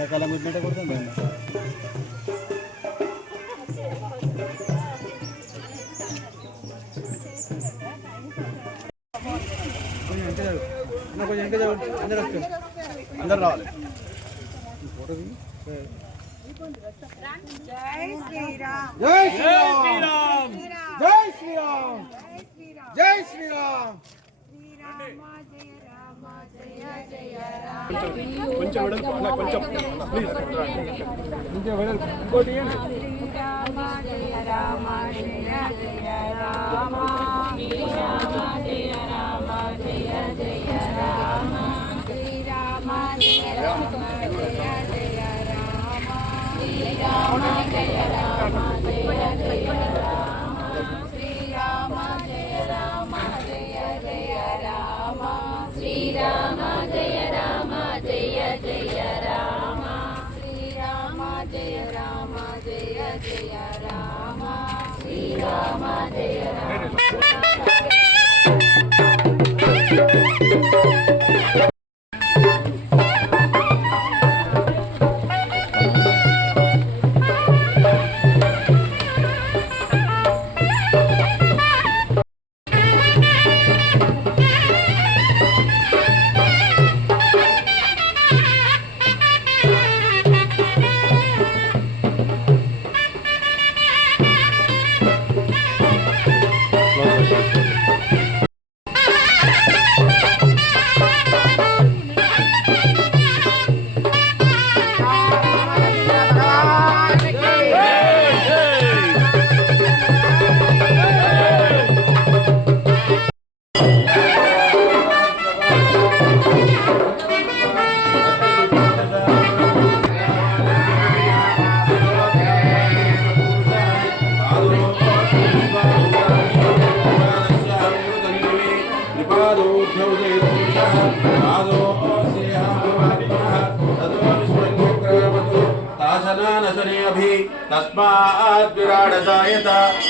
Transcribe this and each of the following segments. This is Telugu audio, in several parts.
ఎండాకాలం కొట్టినట్టే కొడుతుంది కొంచెం జరుగు. అందరూ వస్తారు అందరు రావాలి. ఫోటో. జై శ్రీరామ్. జై శ్రీరామ్. జై శ్రీరామ్. జై శ్రీరామ్. శ్రీరామ. జయ కొంచెం వెడల్పు అన్న కొంచెం ప్లీజ్ కొంచెం వెడల్పు ఇంకోటి ఇవ్వండి. శ్రీరామ జయ రామ జయ జయ రామ Yeah. అభి తస్మాత్ విరాడతాయత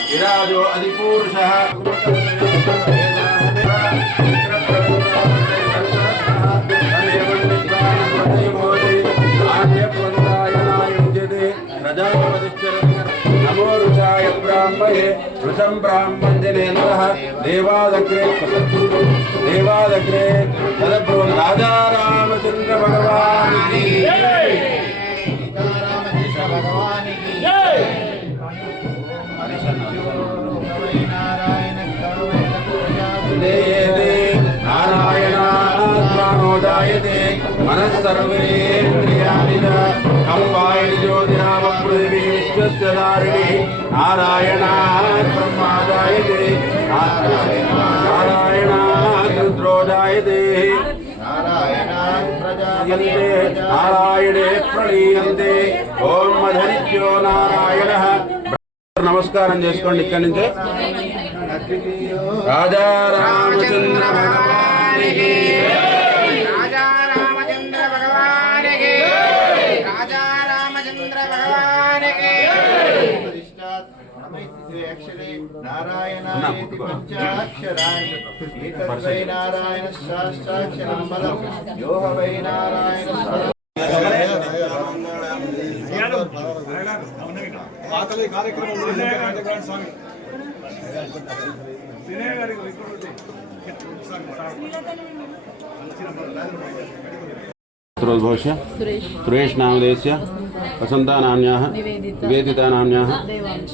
విరాజో అధిపూరుషः నమో రుచాయ బ్రాహ్మయే రుచం బ్రాహ్మణ్యనేంద్రः దేవాదగ్రే దేవాదగ్రే తదబ్రో రాజా రామచంద్ర భగవాన్ ఉదయేతే నారాయణాత్మానోదాయతే మనః సర్వేంద్రియాణి చ కంపాయని జ్యోతిరామ పృథివీ విశ్వస్య దారిణి నారాయణాత్ బ్రహ్మాదాయతే నారాయణాత్ రుద్రోదాయతే నారాయణే ప్రణీయంతే ఓం మధరిత్యో నారాయణ నమస్కారం చేసుకోండి ఇక్కడి నుంచే రాజా నారాయణాయేతి పంచాక్షరాణి ఏతద్వై నారాయణ శాస్త్రాక్షరం బలం యోహ వై నారాయణ ఆకలి కార్యక్రమం స్వామి వినయ్ గారికి రికార్డు सुरेश सुरेश नामदेस्य वसन्ता नाम्न्याः निवेदिता नाम्न्याः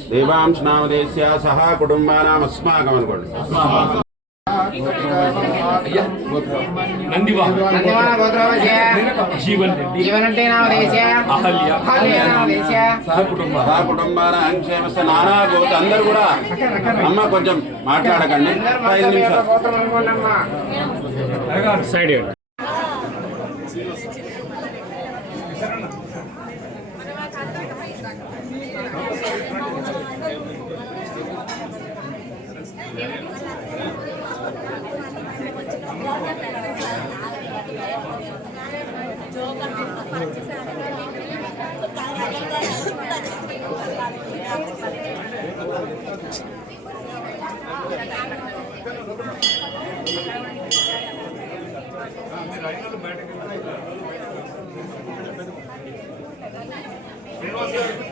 देवांश नामदेस्य सह कुटुम्बानाम् अस्माकम् अनुकोण्डि నందివాన గోత్రవశ్య జీవన్ రెడ్డి జీవనంటే నామదేశ్య అహల్య అహల్య నామదేశ్య సహ కుటుంబ సహ కుటుంబానాం క్షేమస్య నానా గోత అందరు కూడా అమ్మ కొంచెం మాట్లాడకండి ఐదు నిమిషాలు గోత్రం అనుకోండమ్మా సైడ్ శ్రీనివాస్ గారు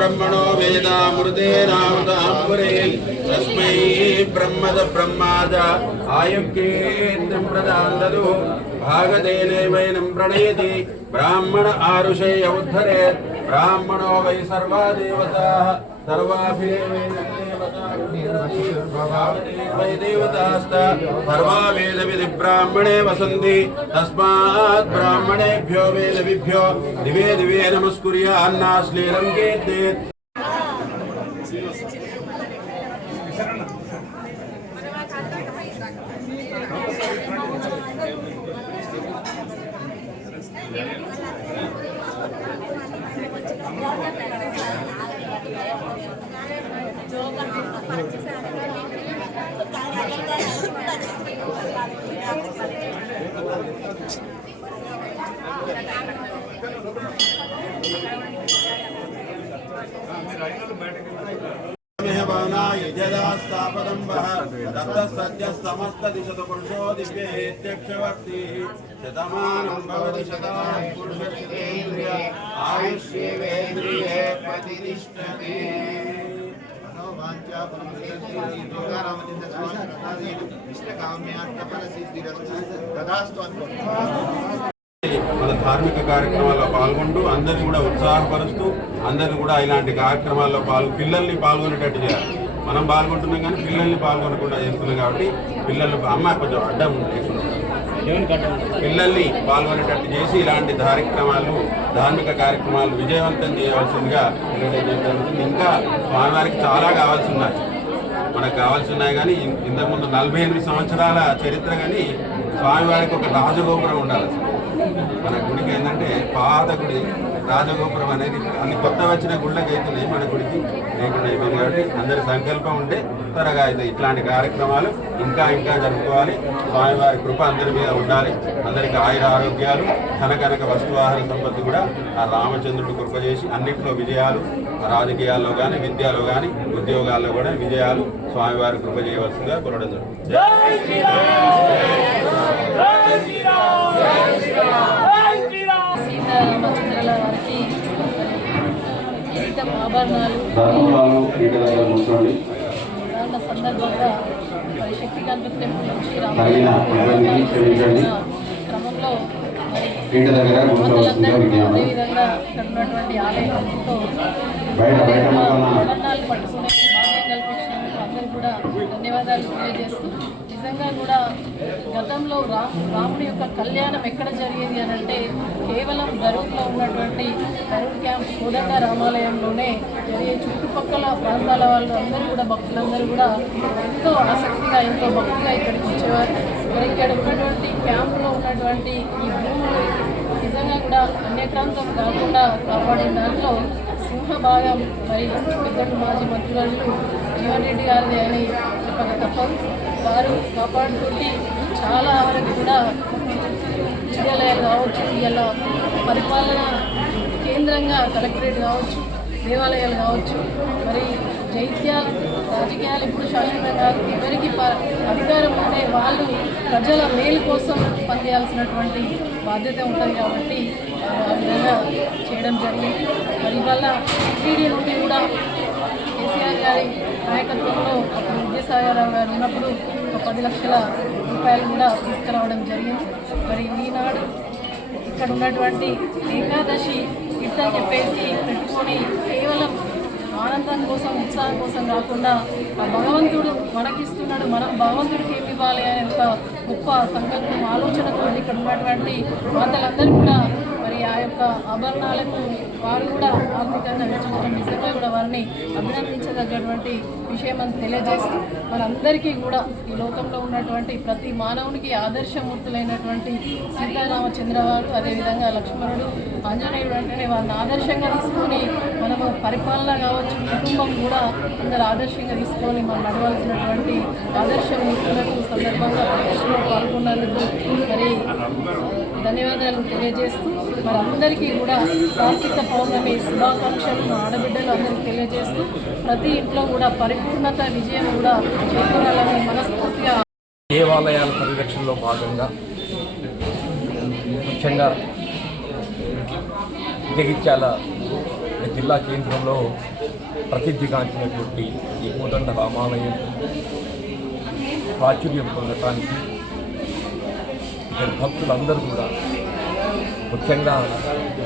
ब्रह्मणो वेदामृतेनामृतां पुरे तस्मै ब्रह्मद ब्रह्माद आयुक्येन्द्रं प्रदां ददु भागदेनैवैनं प्रणयति ब्राह्मण आरुषेय उद्धरेत् ब्राह्मणो वै सर्वा देवताः सर्वाभिरेवैनं देवता वै देवतास्त सर्वा वेदविधि ब्राह्मणे वसन्ति तस्मात् ब्राह्मणेभ्यो वेदविभ्यो दिवे दिवे नमस्कुर्य अन्नाश्लीलं कीर्तेत् यजदास्तापदम्बः ततः सद्यः समस्तदिशतु पुरुषो दिव्येत्यक्षवर्ती शतमानं भवति शतानं पुरुषस्येन्द्रिय आयुष्येवेन्द्रिये प्रतिष्ठते మన ధార్మిక కార్యక్రమాల్లో పాల్గొంటూ అందరిని కూడా ఉత్సాహపరుస్తూ అందరిని కూడా ఇలాంటి కార్యక్రమాల్లో పాల్గొ పిల్లల్ని పాల్గొనేటట్టు చేయాలి మనం పాల్గొంటున్నాం కానీ పిల్లల్ని పాల్గొనకుండా చేస్తున్నాం కాబట్టి పిల్లలు అమ్మాయి కొంచెం అడ్డం లేకుండా పిల్లల్ని పాల్గొనేటట్టు చేసి ఇలాంటి కార్యక్రమాలు ధార్మిక కార్యక్రమాలు విజయవంతం చేయవలసిందిగా జరుగుతుంది? ఇంకా స్వామివారికి చాలా కావాల్సి ఉన్నాయి మనకు కావాల్సి ఉన్నాయి కానీ ఇంతకుముందు నలభై ఎనిమిది సంవత్సరాల చరిత్ర కానీ స్వామివారికి ఒక రాజగోపురం ఉండాలి. మన గుడికి ఏంటంటే పాత గుడి రాజగోపురం అనేది అన్ని కొత్త వచ్చిన గుళ్ళకి అవుతున్నాయి మన గుడికి లేకుండా అయిపోయింది కాబట్టి అందరి సంకల్పం ఉంటే త్వరగా అయితే ఇట్లాంటి కార్యక్రమాలు ఇంకా ఇంకా జరుపుకోవాలి. స్వామివారి కృప అందరి మీద ఉండాలి. అందరికి ఆయుర ఆరోగ్యాలు కనకనక ఆహార సంపత్తి కూడా ఆ రామచంద్రుడు కృప చేసి అన్నింటిలో విజయాలు రాజకీయాల్లో కానీ విద్యలో కానీ ఉద్యోగాల్లో కూడా విజయాలు స్వామివారి కృప చేయవలసిందిగా కోరడం జరుగుతుంది. ఆభరణాలు ధర్మపాలు పీట దగ్గర కూర్చోండి ఇబ్బందిని క్షమించండి. పీట దగ్గర కూర్చోవలసిందిగా బయట బయట కూడా ధన్యవాదాలు తెలియజేస్తూ నిజంగా కూడా గతంలో రా రాముడి యొక్క కళ్యాణం ఎక్కడ జరిగేది అని అంటే కేవలం గరువులో ఉన్నటువంటి ధరూర్ క్యాంప్ కోదండ రామాలయంలోనే జరిగే చుట్టుపక్కల ప్రాంతాల వాళ్ళు అందరూ కూడా భక్తులందరూ కూడా ఎంతో ఆసక్తిగా ఎంతో భక్తిగా ఇక్కడికి వచ్చేవారు. మరి ఇక్కడ ఉన్నటువంటి క్యాంపులో ఉన్నటువంటి ఈ భూములు నిజంగా కూడా అన్యక్రాంతం కాకుండా కాపాడే దాంట్లో సింహభాగం మరి పెద్దలు మాజీ మంత్రులు జీవన్ రెడ్డి గారిది అని చెప్పక తప్పదు వారు కాపాడుకుంటే చాలా వరకు కూడా విద్యాలయాలు కావచ్చు ఇలా పరిపాలన కేంద్రంగా కలెక్టరేట్ కావచ్చు దేవాలయాలు కావచ్చు. మరి జైత్యాలు రాజకీయాలు ఇప్పుడు శాశ్వతం కాదు. ఎవరికి ప- అధికారం ఉంటే వాళ్ళు ప్రజల మేలు కోసం పనిచేయాల్సినటువంటి బాధ్యత ఉంటుంది కాబట్టి ఆ విధంగా చేయడం జరిగింది. మరి ఇవాళ టీడీ నుండి కూడా కేసీఆర్ గారి నాయకత్వంలో అప్పుడు విద్యాసాగరరావు గారు ఉన్నప్పుడు ఒక పది లక్షల రూపాయలు కూడా తీసుకురావడం జరిగింది. మరి ఈనాడు ఇక్కడ ఉన్నటువంటి ఏకాదశి ఇట్లా చెప్పేసి పెట్టుకొని కేవలం ఆనందం కోసం ఉత్సాహం కోసం కాకుండా ఆ భగవంతుడు మనకిస్తున్నాడు మనం భగవంతుడికి ఏమి ఇవ్వాలి అనే ఒక గొప్ప సంకల్పం ఆలోచనతో ఇక్కడ ఉన్నటువంటి మాతలందరూ కూడా ఆ యొక్క ఆభరణాలకు వారు కూడా ఆత్మికంగా మెచ్చుకోవడం నిజంగా కూడా వారిని అభినందించదగ్గటువంటి విషయం అని తెలియజేస్తూ మనందరికీ కూడా ఈ లోకంలో ఉన్నటువంటి ప్రతి మానవునికి ఆదర్శమూర్తులైనటువంటి సీతారామచంద్ర వారు అదేవిధంగా లక్ష్మణుడు ఆంజనేయుడు అంటేనే వారిని ఆదర్శంగా తీసుకొని మనము పరిపాలన కావచ్చు కుటుంబం కూడా అందరు ఆదర్శంగా తీసుకొని మనం నడవాల్సినటువంటి ఆదర్శమూర్తులకు సందర్భంగా పాల్గొన్నందుకు మరి ధన్యవాదాలు తెలియజేస్తూ మరి అందరికీ కూడా కార్తీక పౌర్ణమి శుభాకాంక్షలు మా ఆడబిడ్డలు అందరికీ తెలియజేస్తూ ప్రతి ఇంట్లో కూడా పరిపూర్ణత విజయం కూడా చేకూరాలని మనస్ఫూర్తిగా దేవాలయాల పరిరక్షణలో భాగంగా ముఖ్యంగా జగిత్యాల జిల్లా కేంద్రంలో ప్రసిద్ధిగాంచినటువంటి ఈ కోదండ రామాలయం ప్రాచుర్యం పొందటానికి నేను భక్తులందరూ కూడా ముఖ్యంగా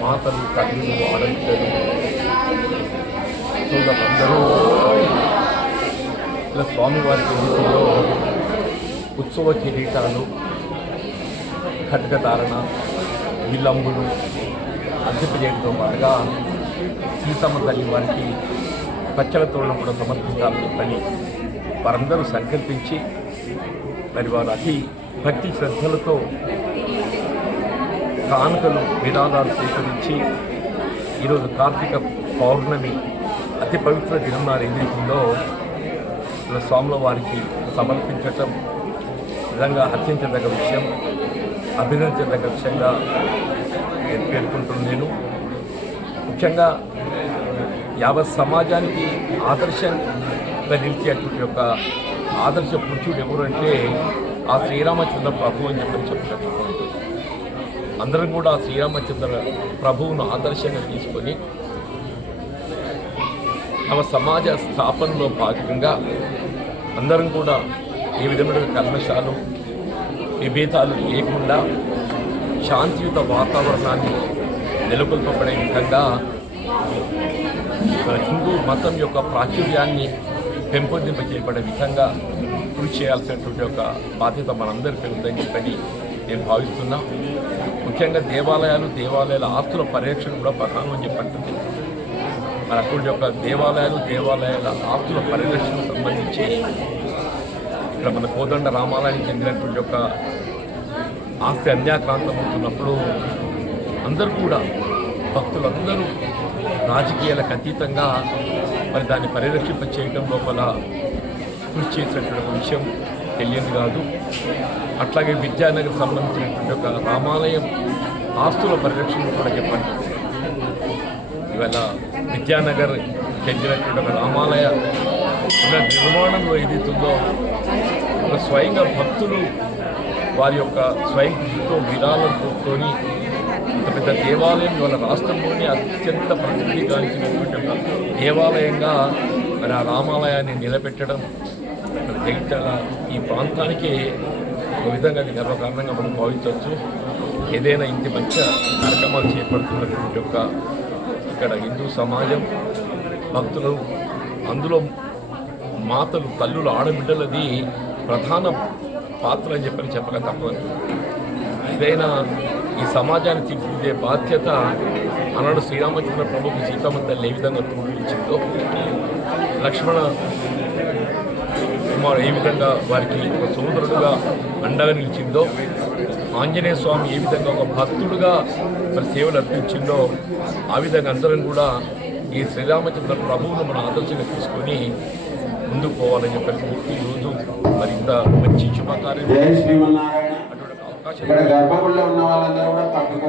మాతలు తల్లి ఆడపిల్లలు అందరూ ఇలా స్వామివారి జీవితంలో ఉత్సవ కిరీటాలు ఖడ్గధారణ విలంబులు అందింపజేయడంతో పాటుగా సీతమ్మ తల్లి వారికి పచ్చల తోరణం కూడా సమర్పించాలని చెప్పని వారందరూ సంకల్పించి మరి వారు అతి భక్తి శ్రద్ధలతో కానుకలు విరాళాలు స్వీకరించి ఈరోజు కార్తీక పౌర్ణమి అతి పవిత్ర దినం నాడు ఏదైతుందో స్వాముల వారికి సమర్పించటం నిజంగా హర్షించదగ్గ విషయం అభినందించదగ్గ విషయంగా పేర్కొంటున్నాను నేను. ముఖ్యంగా యావత్ సమాజానికి ఆదర్శంగా నిలిచేటువంటి యొక్క ఆదర్శ పురుషుడు ఎవరు అంటే ఆ శ్రీరామచంద్ర ప్రభు అని చెప్పని చెప్పడం అందరం కూడా ఆ శ్రీరామచంద్ర ప్రభువును ఆదర్శంగా తీసుకొని తమ సమాజ స్థాపనలో భాగంగా అందరం కూడా ఏ విధమైన కల్మశాలు విభేదాలు లేకుండా శాంతియుత వాతావరణాన్ని నెలకొల్పబడే విధంగా హిందూ మతం యొక్క ప్రాచుర్యాన్ని పెంపొందింప చేయబడే విధంగా కృషి చేయాల్సినటువంటి ఒక బాధ్యత మనందరికీ ఉందని చెప్పని నేను భావిస్తున్నా. ముఖ్యంగా దేవాలయాలు దేవాలయాల ఆస్తుల పరిరక్షణ కూడా ప్రధానం అని చెప్పంటుంది. మన అటువంటి యొక్క దేవాలయాలు దేవాలయాల ఆస్తుల పరిరక్షణకు సంబంధించి ఇక్కడ మన కోదండ రామాలయానికి చెందినటువంటి యొక్క ఆస్తి అన్యాక్రాంతం అవుతున్నప్పుడు అందరూ కూడా భక్తులందరూ రాజకీయాలకు అతీతంగా మరి దాన్ని పరిరక్షింప చేయడం లోపల కృషి చేసినటువంటి ఒక విషయం తెలియదు కాదు. అట్లాగే విద్యానగర్ సంబంధించినటువంటి ఒక రామాలయం ఆస్తుల పరిరక్షణ కూడా చెప్పండి. ఇవాళ విద్యానగర్ చెందినటువంటి ఒక రామాలయ నిర్మాణంలో ఏదైతుందో ఒక స్వయంగా భక్తులు వారి యొక్క స్వయం కృషితో విరాళం కోరుకొని పెద్ద దేవాలయం ఇవాళ రాష్ట్రంలోనే అత్యంత ప్రసిద్ధిగాంచినటువంటి ఒక దేవాలయంగా మరి ఆ రామాలయాన్ని నిలబెట్టడం మరి ఈ ప్రాంతానికి ఒక విధంగా అది గర్వకారణంగా మనం భావించవచ్చు. ఏదైనా ఇంటి మధ్య కార్యక్రమాలు చేపడుతున్నటువంటి ఒక ఇక్కడ హిందూ సమాజం భక్తులు అందులో మాతలు తల్లులు ఆడబిడ్డలది ప్రధాన పాత్ర అని చెప్పని చెప్పక తప్పదు. ఏదైనా ఈ సమాజాన్ని తీర్చిదిద్దే బాధ్యత అన్నాడు శ్రీరామచంద్ర ప్రభుకు సీతమ్మ తల్లి ఏ విధంగా తోడునిచ్చిందో లక్ష్మణ కుమార్ ఏ విధంగా వారికి ఒక సోదరుడుగా అండగా నిలిచిందో ఆంజనేయ స్వామి ఏ విధంగా ఒక భక్తుడుగా మరి సేవలు అర్పించిందో ఆ విధంగా అందరం కూడా ఈ శ్రీరామచంద్ర ప్రభువును మన ఆదర్శంగా తీసుకొని ముందుకు పోవాలని చెప్పి ఈరోజు మరి మంచి శుభకార్యం జై శ్రీమన్నారాయణ అటువంటి అవకాశం ఇక్కడ గర్భగుడిలో ఉన్న వాళ్ళందరూ కూడా పక్కకు